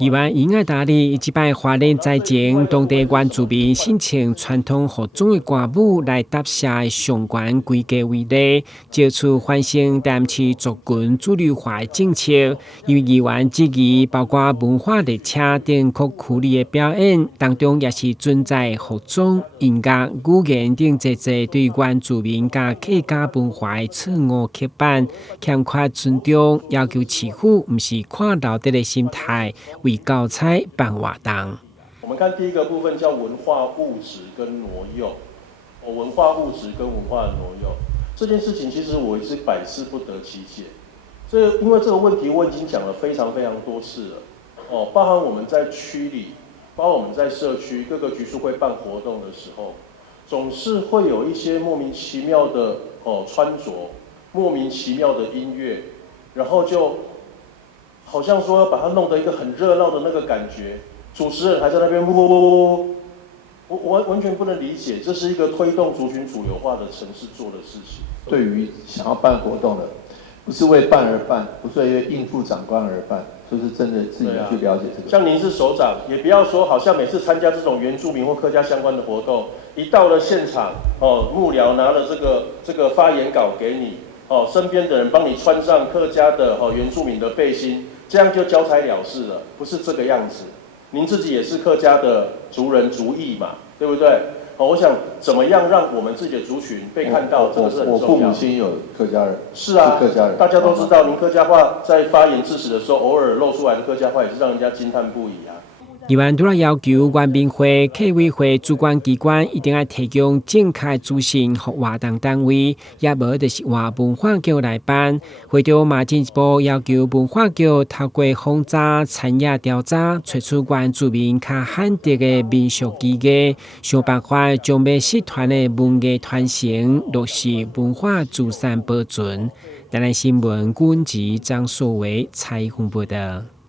议员尹爱达里击败华人在前，当地原住民申请传统服装的歌舞来答谢相关规格为例，借出反省淡市族群主流化政策。因为议员质疑，包括文化列车等各区里的表演当中，也是存在服装、音乐、语言等这些对原住民甲客家文化的错误刻板，欠缺尊重，要求市府不是看到底的心态。为教材办活动。我们看第一个部分叫文化物质跟挪用，文化物质跟文化的挪用这件事情，其实我一直百思不得其解。因为这个问题我已经讲了非常非常多次了，包含我们在区里，包括我们在社区各个局处会办活动的时候，总是会有一些莫名其妙的穿着，莫名其妙的音乐，然后就好像说要把它弄得一个很热闹的那个感觉，主持人还在那边我完全不能理解，这是一个推动族群主流化的城市做的事情。对于想要办活动的，不是为办而办，不是为应付长官而办，就是真的自己去了解这个。像您是首长，也不要说好像每次参加这种原住民或客家相关的活动，一到了现场，幕僚拿了这个发言稿给你，身边的人帮你穿上客家的原住民的背心。这样就交差了事了，不是这个样子。您自己也是客家的族人族裔嘛，对不对？我想怎么样让我们自己的族群被看到，这个是很重要。我父母亲有客家人，是啊，是客家人，大家都知道，您客家话在发言致辞的时候，偶尔露出来的客家话，也是让人家惊叹不已啊。议员除了要求原民会、客委会主管机关一定要提供正确资讯给活动单位，也无就是换文化局来办。会长嘛进一步要求文化局透过轰炸、产业调查，找出原住民较罕见的民俗技艺，想办法将美食团的文艺传承落实文化资产保存。台南新闻阮籍张素维采访报道。